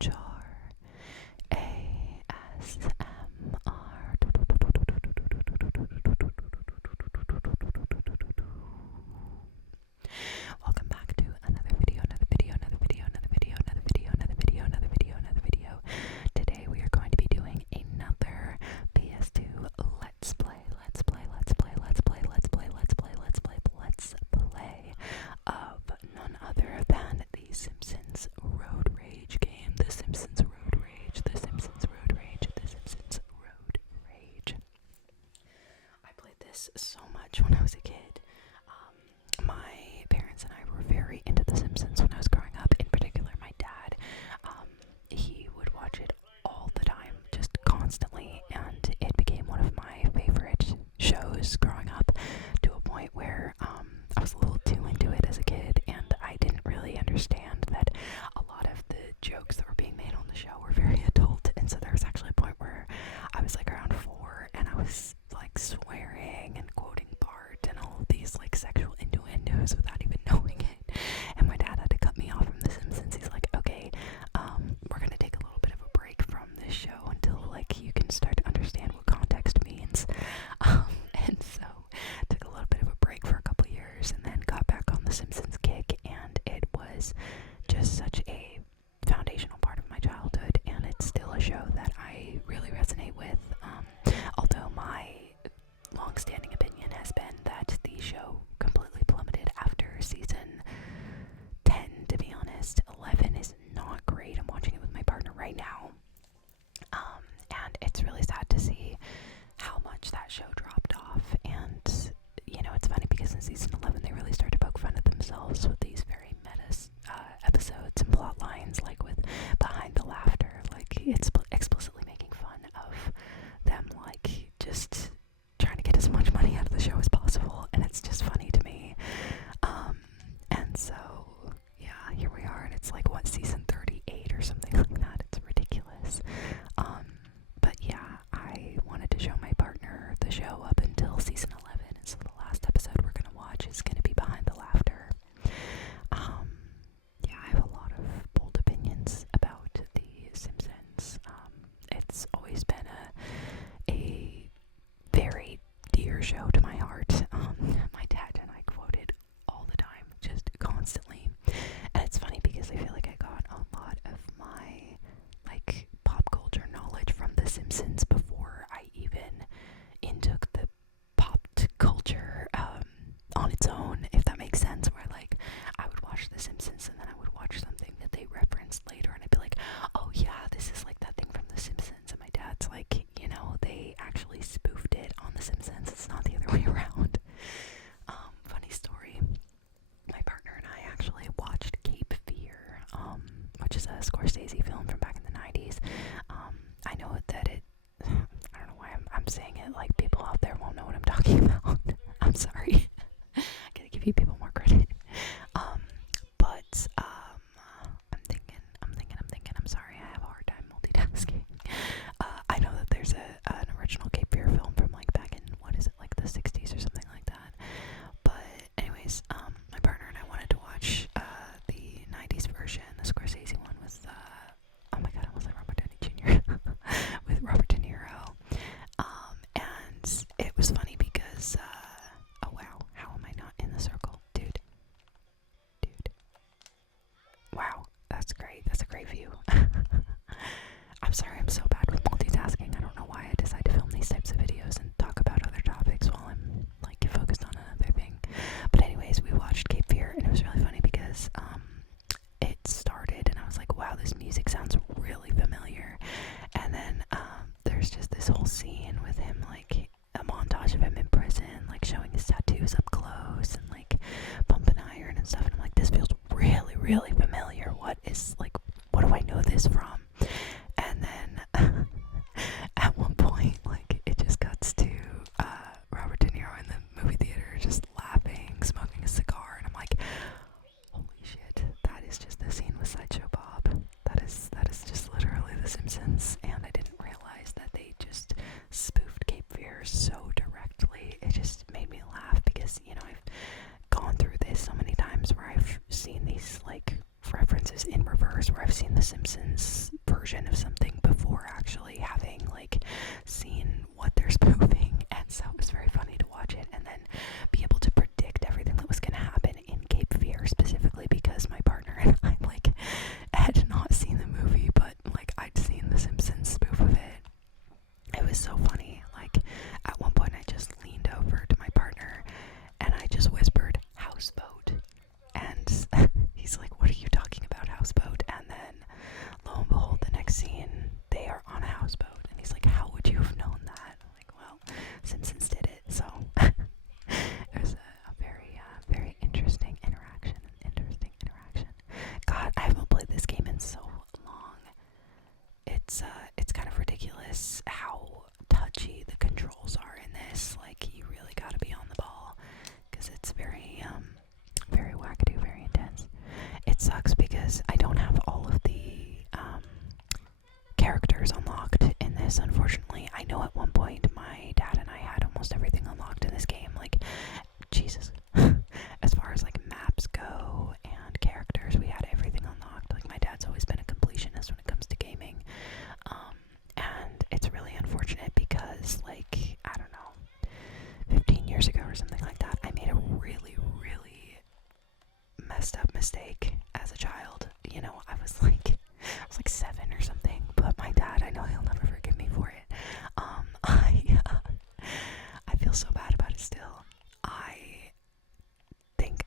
Welcome back to another video. Today we are going to be doing another PS2 Let's Play of none other than the Simpsons Road Rage game. The Simpsons Road Rage. I played this so much when I was a kid. My parents and I were very into The Simpsons when I was growing up. In particular, my dad, he would watch it all the time, just constantly, and it became one of my favorite shows growing up, to a point where I was a little too into it as a kid, and I didn't really understand that a lot of the jokes that were being made on the show were very adult, and so there was actually a point where I was like around 4, and I was like swearing and quoting Bart and all of these like sexual innuendos without even knowing it. And my dad had to cut me off from The Simpsons. He's like, okay, we're gonna take a little bit of a break from this show until like you can start to understand what context means. And so took a little bit of a break for a couple years and then got back on The Simpsons kick, and it was just such a foundational part of my childhood, and it's still a show that I really resonate with. Although my long-standing opinion has been that the show completely plummeted after season 10, to be honest. 11 is not great. I'm watching it with my partner right now. And it's really sad to see how much that show dropped off. And, you know, it's funny because in season 11 they really started to poke fun at themselves with these very meta episodes and plot lines, like with Behind the Laughter. Like, it's explicitly making fun of them, like, just trying to get as much money out of the show as possible, and it's just funny to me. And so, yeah, here we are, and it's like, what, season 38 or something like that. It's ridiculous. But yeah, I wanted to show my partner the show up until season 11, and so the last episode we're gonna watch is gonna be Behind the Laughter. Yeah, I have a lot of bold opinions about The Simpsons. It's always been a very dear show to my heart. My dad and I quote it all the time, just constantly. And it's funny because I feel like I got a lot of my like pop culture knowledge from The Simpsons before I even intook the pop culture on its own, if that makes sense, where like I would watch The Simpsons and then I would watch something that they referenced later and I'd be like, oh yeah, this is like that thing from The Simpsons, and my dad's like, you know, they actually spoofed it on The Simpsons, it's not the other way around. Funny story, my partner and I actually watched Cape Fear, which is a Scorsese film from back in the 90s. I know that I don't know why I'm saying it like people out there won't know what I'm talking about. I'm sorry. I gotta give you people more credit. But I'm sorry, I have a hard time multitasking. I know that there's an original Cape Fear film from like back in, what is it, like the 60s or something like that. But anyways, my partner and I wanted to watch the 90s version, the Scorsese one with, oh my god, I was like Robert Downey Jr. with Robert De Niro. And it was funny because, oh wow, how am I not in the circle? Dude. Wow, that's great. That's a great view. I'm sorry, I'm so bad with multitasking. I don't know why I decide to film these types of videos and talk about other topics while I'm like focused on another thing. But anyways, we watched Cape Fear, and it was really funny because it started and I was like, wow, this music sounds really familiar. And then there's just this whole scene with him, like a montage of him in prison, like showing his tattoos up close and like pumping iron and stuff, and I'm like, this feels really, really familiar. What do I know this from? And then at one point, like, it just cuts to Robert De Niro in the movie theater just laughing, smoking a cigar, and I'm like, holy shit, that is just the scene with Sideshow Bob. That is just literally The Simpsons, and I didn't realize that they just spoofed Cape Fear so directly. It just made me laugh because, you know, I've gone through this so many times where I've seen these like references in reverse universe where I've seen the Simpsons version of something before actually having like seen what they're spoofing, and so it was very funny to watch it and then be able to predict everything that was going to happen in Cape Fear, specifically because my partner and I like had not seen the movie, but like I'd seen the Simpsons spoof of it. It was so funny. Like at one point I just leaned over to my partner and I just whispered houseboat, and he's like, what are you talking about, houseboat? And then lo and behold, the next scene they are on a houseboat, and he's like, how would you have known that? I'm like, well, Simpsons did it. So it was a very very interesting interaction. God, I haven't played this game in so long. It's kind of ridiculous how touchy the controls are in this. Like, you really gotta be on the ball, because it's very very wackadoo, very intense. It sucks because I don't have all of the characters unlocked in this, unfortunately. I know at one point my dad and I had almost everything unlocked in this game. Like, Jesus. As far as like maps go and characters, we had everything unlocked. Like, my dad's always been a completionist when it comes to gaming. And it's really unfortunate because, like, I don't know, 15 years ago or something like that, I made a really, really messed up mistake as a child. You know, I was like 7 or something, but my dad, I know he'll never forgive me for it. I feel so bad about it still. I think,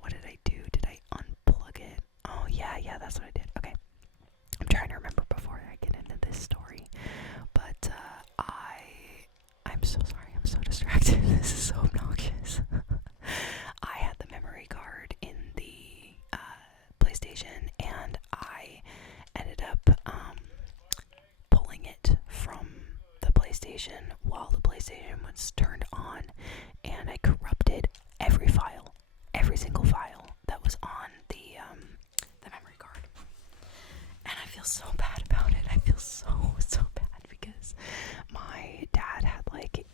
what did I do? Did I unplug it? Oh yeah, that's what I did. Okay. I'm trying to remember before I get into this story, but I'm so sorry, I'm so distracted. This is so obnoxious. I had the memory card in the PlayStation, and I ended up pulling it from the PlayStation while the PlayStation was turned on, and I corrupted every single file that was on the memory card. And I feel so bad about it. I feel so bad because my dad had like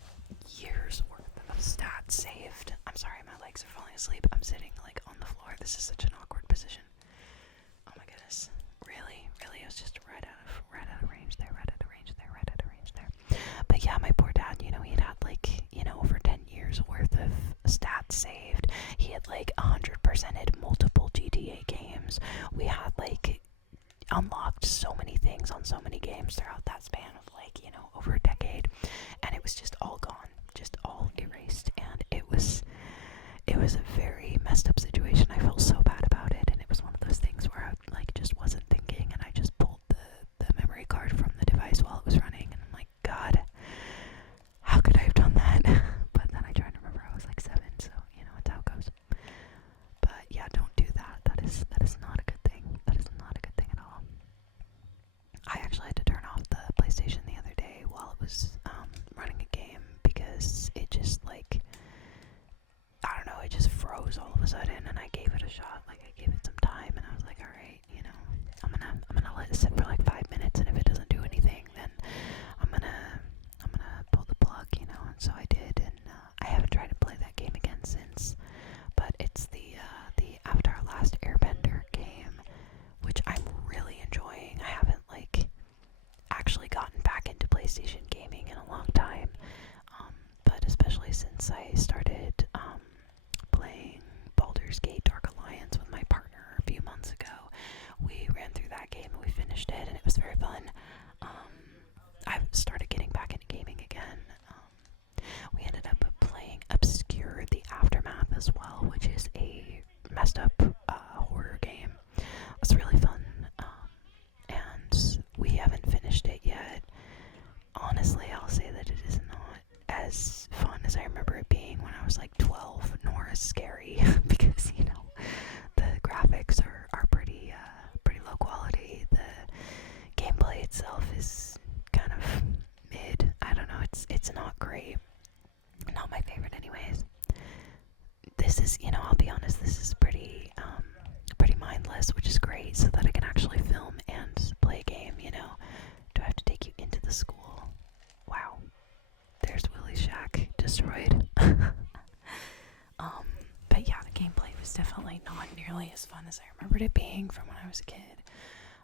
years worth of stats saved. I'm sorry, my legs are falling asleep. I'm sitting like on the floor. This is such an awkward position. Oh my goodness. Really, it was just right out of range there. But yeah, my poor dad, you know, he'd had like, you know, over 10 years worth of stats saved. He had like 100%ed multiple GTA games. We had like unlocked so many things on so many games throughout that span of like, you know, over a decade, and it was just all gone, just all erased, and it was a very messed up situation. I felt so bad about it, and it was one of those things where I like just wasn't thinking, and I just pulled the memory card from the device while it was running, and I'm like, God, how could I have done that? But then I tried to remember I was like 7, so you know, it's how it goes. But yeah, don't do that. That is not a good thing. That is not a good thing at all. I actually had to turn off the PlayStation the other day while it was running a game because it just like, I don't know, it just froze all of a sudden, and I gave it a shot. Like, I gave it some time, and I was like, all right, you know, I'm gonna let it sit for like 5 minutes, and if it doesn't do anything, then I'm gonna pull the plug, you know. And so I did, and I haven't tried to play that game again since. But it's the Avatar Last Airbender game, which I'm really enjoying. I haven't like actually gotten back into PlayStation gaming in a long time, but especially since I started playing Baldur's Gate Dark Alliance with my partner a few months ago. We ran through that game and we finished it, and it was very fun. I've started getting back into gaming again. We ended up playing Obscure the Aftermath as well, which is a messed up horror game. It was really fun, and we haven't finished it yet. Honestly, I'll say that it is not as fun as I remember it being when I was like 12, nor as scary, because, you know, the graphics are pretty low quality. The gameplay itself is kind of mid. I don't know, it's not great. Not my favorite anyways. This is, you know, I'll be honest, this is pretty mindless, which is great, so that I can actually film and play a game, you know. Do I have to take you into the school? Wow. There's Willie's shack destroyed. But yeah, the gameplay was definitely not nearly as fun as I remembered it being from when I was a kid.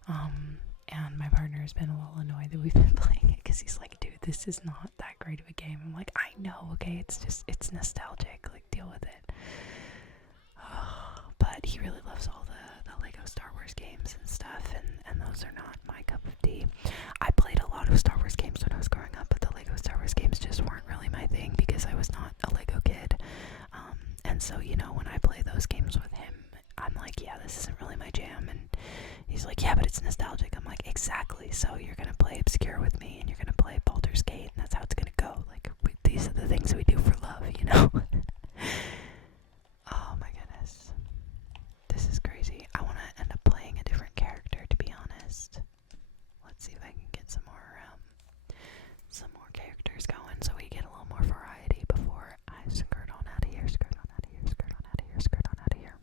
And my partner has been a little annoyed that we've been playing it because he's like, dude, this is not that great of a game. I'm like, I know, okay, it's nostalgic, like, deal with it. But he really loves all the Lego Star Wars games and stuff, and those are not my cup of tea. I played a lot of Star Wars games when I was growing up, but the Lego Star Wars games just weren't really my thing because I was not a Lego kid. And so, you know, when I play those games with him, I'm like, yeah, this isn't really my jam. And he's like, yeah, but it's nostalgic. I'm like, exactly. So you're going to play Obscure with me, and you're going to play Baldur's Gate, and that's how it's going to go. Like, these are the things we do for love, you know? Oh my goodness. This is crazy. I want to end up playing a different character, to be honest. Let's see if I can get some more characters going so we get a little more variety before I skirt on out of here, skirt on out of here, skirt on out of here, skirt on out of here.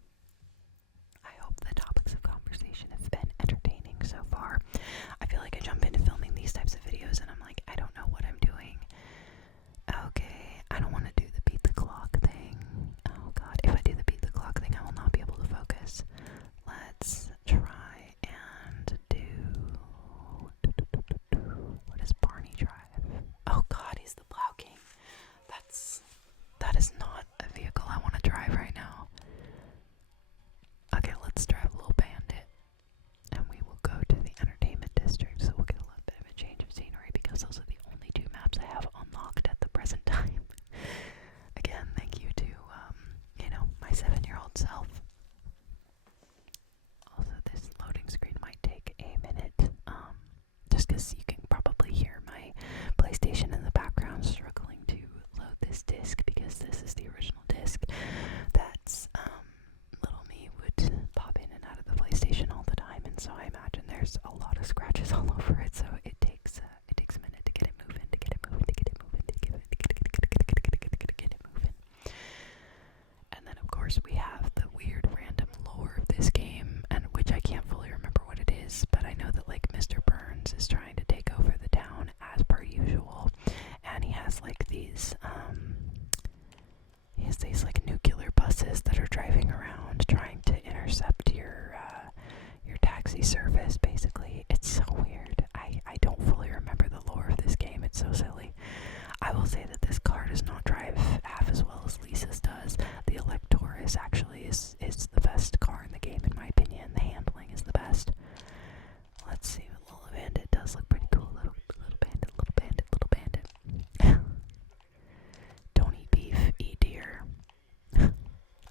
I hope the topics of conversation have been entertaining so far. I feel like I jump into filming these types of videos and I'm like, I don't know what I'm doing. Okay, I don't want to do the beat the clock thing. Oh god, if I do the beat the clock thing, I will not be able to focus. Let's try and do... What is Barney Drive? Oh god, he's the Plow King. That is not a vehicle I want to drive right now. Okay, let's drive Little Bandit. And we will go to the entertainment district, so we'll get a little bit of a change of scenery because those are the only two maps I have unlocked at the present time. Again, thank you to, you know, my 7-year-old self. Also, this loading screen might take a minute, just because you can probably hear my PlayStation in the background struggling to load this disc because this is the original disc that's, little me would pop in and out of the PlayStation all the time, and so I imagine there's a lot of scratches all over it, so it takes a minute to get it moving, to get it moving, to get it moving, to get it moving. And then of course we have the weird random lore of this game, and which I can't fully remember what it is, but I know that like Mr. Burns is trying to take over the town as per usual, and he has like these like nuclear buses that are driving around trying to intercept your taxi service. Basically, it's so weird. I don't fully remember the lore of this game. It's so silly. I will say that this car does not drive half as well as Lisa's does. The Electoris actually is the best car in the game in my opinion. The handling is the best. Let's see what Little Bandit does. Look pretty cool. Little bandit, little bandit, little bandit. Don't eat beef, eat deer.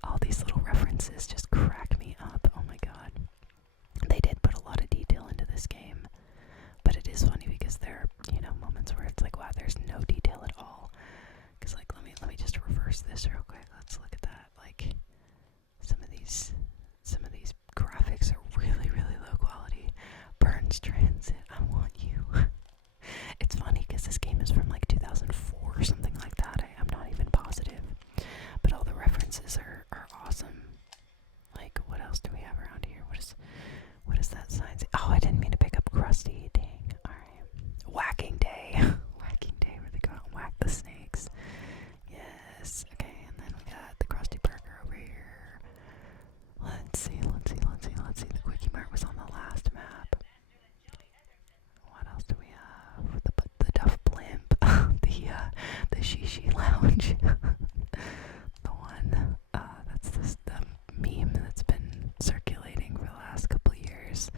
All these little references just crack me up. Oh my god. They did put a lot of detail into this game. But it is funny because there are, you know, moments where it's like, wow, there's no detail at all. Because like, let me just reverse this real quick. Let's look at that. Like, some of these graphics are really, really low quality. Burns Transit, I want you. It's funny because this game is from like 2004 or something like that. I'm not even positive. But all the references are awesome. Like, what else do we have around here? What is that sign say? Oh, I didn't mean to pick up Krusty. Dang. Alright. Whacking Day. Whacking Day where they go out and whack the snakes. Yes. Okay, and then we got the Krusty Burger over here. Let's see. The Quickie Mart was on the last map. What else do we have? The Duff Blimp. the Shishi Lounge. The one, that's the meme that's been circulating for the last couple of years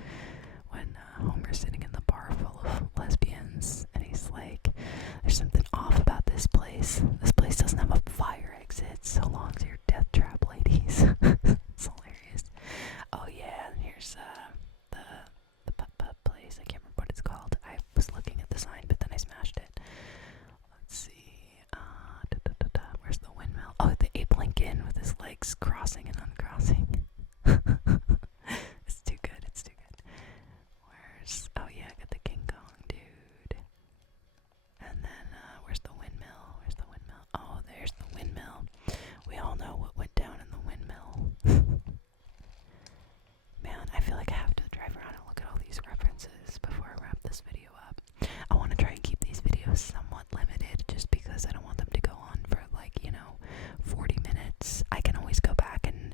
when Homer's sitting in the bar full of lesbians and he's like, there's something off about this place. This place doesn't have a fire exit, so long as you're death trap, ladies. It's hilarious. Oh yeah, and here's the putt-putt place. I can't remember what it's called. I was looking at the sign, but then I smashed it. Let's see. Where's the windmill? Oh, the Abe Lincoln with his legs crossing and uncrossing. It's too good. It's too good. Oh yeah, I got the King Kong dude. And then where's the windmill? Oh, there's the windmill. We all know what went down in the windmill. Man, I feel like I have to drive around and look at all these references before I wrap this video up. I want to try and keep these videos somewhat limited just because I don't want them to go on for like, you know, 40 minutes. I can always go back and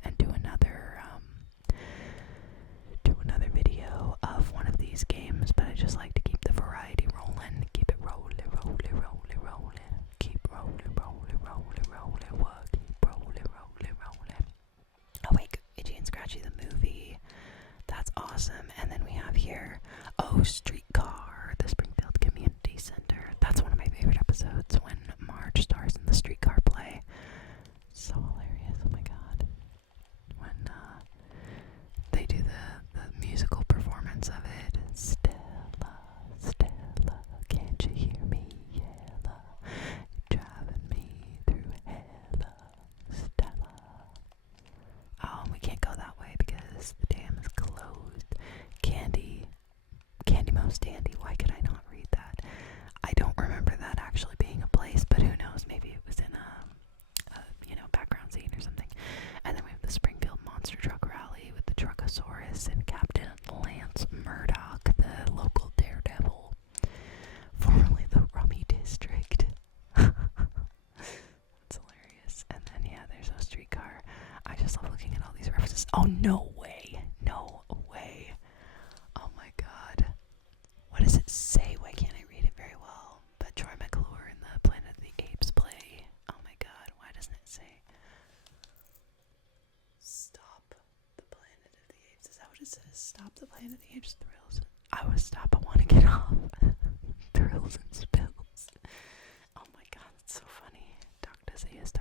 Oh, Streetcar, the Springfield Community Center. That's one of my favorite episodes when Marge stars in the streetcar play. So hilarious, oh my god. When they do the musical performance of it. Stella, Stella, can't you hear me? Yella, you're driving me through hella. Stella. Oh, we can't go that way because the dam is closed. Candy Most Dandy. Why could I not read that? I don't remember that actually being a place, but who knows? Maybe it was in a background scene or something. And then we have the Springfield Monster Truck Rally with the Truckosaurus and Captain Lance Murdoch, the local daredevil, formerly the Rummy District. That's hilarious. And then there's a streetcar. I just love looking at all these references. Oh, no way. No way. Oh my god. What does it say? Why can't I read it very well? But Troy McClure in the Planet of the Apes play. Oh my god, why doesn't it say Stop the Planet of the Apes? Is that what it says? Stop the Planet of the Apes thrills. I was stop, I want to get off. Thrills and spills. Oh my god, it's so funny. Dr. Zayas.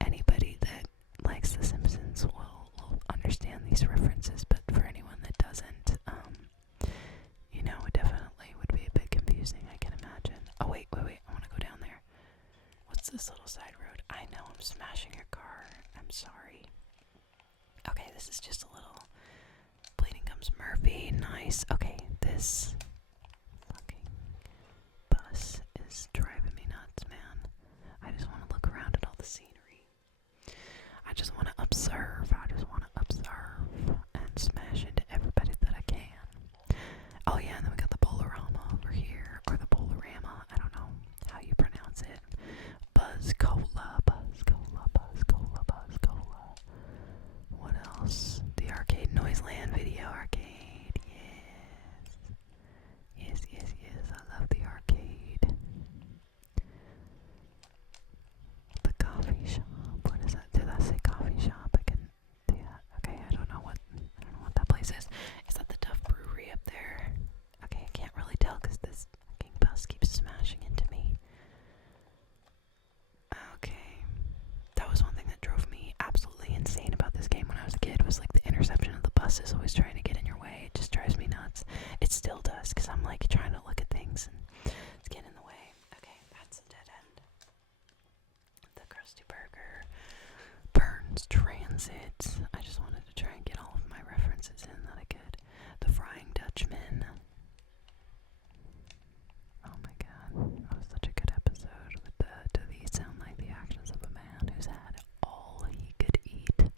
Anybody that likes The Simpsons will understand these references, but for anyone that doesn't, it definitely would be a bit confusing, I can imagine. Oh, wait, I want to go down there. What's this little side road? I know I'm smashing your car. I'm sorry. Okay, this is just a little Bleeding Gums Murphy. Nice. Okay, this fucking bus is driving me nuts, man. I just want to look around at all the scenery. I just want to observe and smash into everybody that I can. Oh yeah, and then we got the Bolorama over here, or the Bolorama, I don't know how you pronounce it. Buzz Cola. What else? The Arcade Noiseland Video Arcade, yes, I love the arcade. The coffee shop, what is that? Did I say coffee shop? I can do that. Okay, I don't know what that place is. Is that the Duff Brewery up there? Okay, I can't really tell because this fucking bus keeps smashing into me. Okay, that was one thing that drove me absolutely insane about this game when I was a kid, was like the interception of the buses always trying to get in your way. It just drives me nuts. It still does, because I'm like trying to look at things and it's getting in the way. Okay, that's a dead end. The Krusty Burger, Burns Transit. I just wanted to try and get all of my references in that I could. The Frying Dutchman. Oh my god, that was such a good episode with do these sound like the actions of a man who's had all he could eat.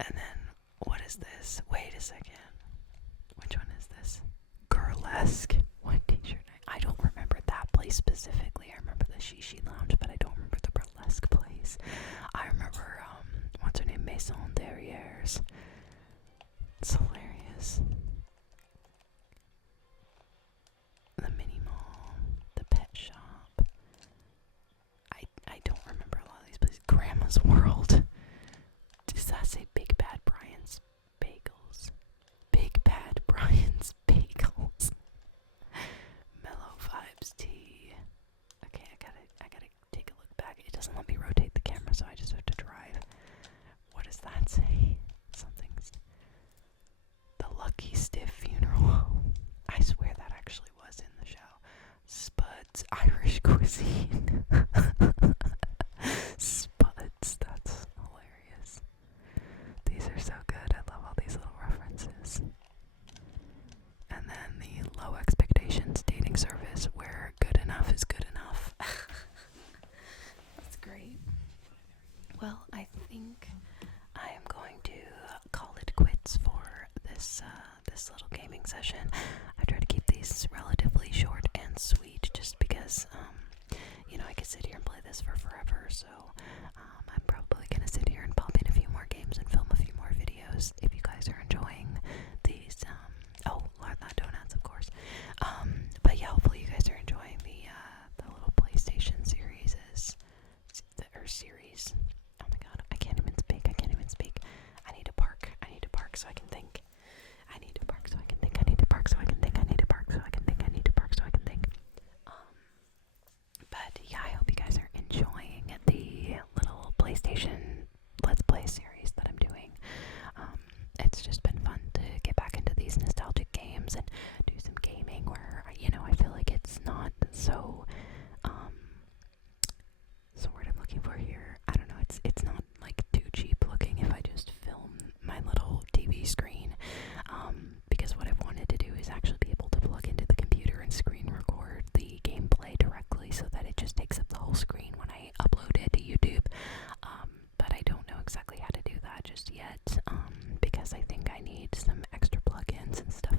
And then, what is this? Wait a second. Which one is this? Burlesque. What t-shirt? I don't remember that place specifically. I remember the Shishi Lounge, but I don't remember the burlesque place. I remember, what's her name? Maison Derrière's. It's hilarious. The mini mall, the pet shop. I don't remember a lot of these places. Grandma's World. Does that say Big Bad Brian's Bagels? Big Bad Brian's Bagels. Mellow Vibes Tea. Okay, I gotta take a look back. It doesn't let me rotate the camera, so I just have to drive. What does that say? Something's the Lucky Stiff Funeral Home. I swear that actually was in the show. Spud's Irish Cuisine. Spuds, that's hilarious. These are so good. I love all these little references. And then the Low Expectations dating service where good enough is good enough. That's great. Well, I think I am going to call it quits for this little gaming session. I try to keep these relatively short and sweet just because, I could sit here and play this for forever, so I'm probably going to sit here and pop in a few more games and film a few more videos if you guys are enjoying these, Lard Not Donuts, of course. But yeah, hopefully you guys are enjoying the little PlayStation series, series. Oh my god, I can't even speak. I need to park. bark so I can think. I need to bark so I can think. I need to bark so I can think. I need to bark so I can think. I need to bark so I can think. But yeah, I hope you guys are enjoying the little PlayStation Let's Play series that I'm doing. It's just been fun to get back into these nostalgic games and do some gaming where, you know, I feel like it's not so, so what I'm looking for here, I don't know, it's not like too cheap looking if I just film my little TV screen, because what I've wanted to do is actually be able to plug into the computer and screen record the gameplay directly so that it just takes up the whole screen when I upload it to YouTube. But I don't know exactly how to do that just yet, because I think I need some extra plugins and stuff